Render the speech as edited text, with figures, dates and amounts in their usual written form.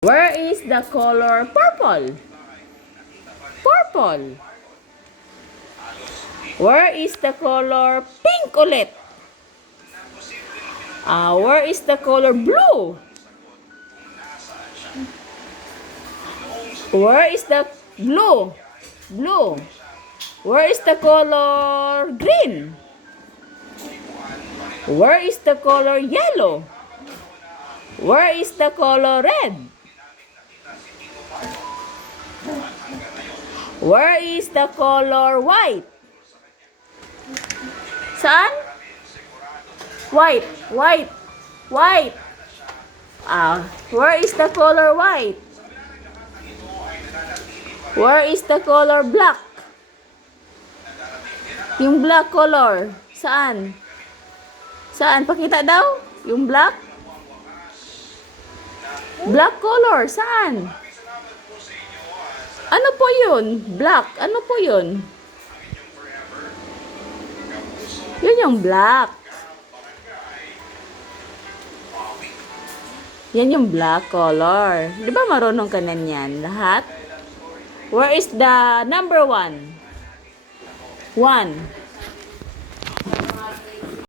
Where is the color purple? Purple. Where is the color pink ulit? Where is the color blue? Where is the blue? Blue. Where is the color green? Where is the color yellow? Where is the color red? Where is the color white? Saan? White, white, white. Where is the color white? Where is the color black? Yung black color, saan? Saan? Pakita daw. Yung black? Black color, saan? Ano po yun? Black. Ano po yun? Yun yung black. Yan yung black color. Di ba marunong ka na yan lahat? Where is the number 1? 1.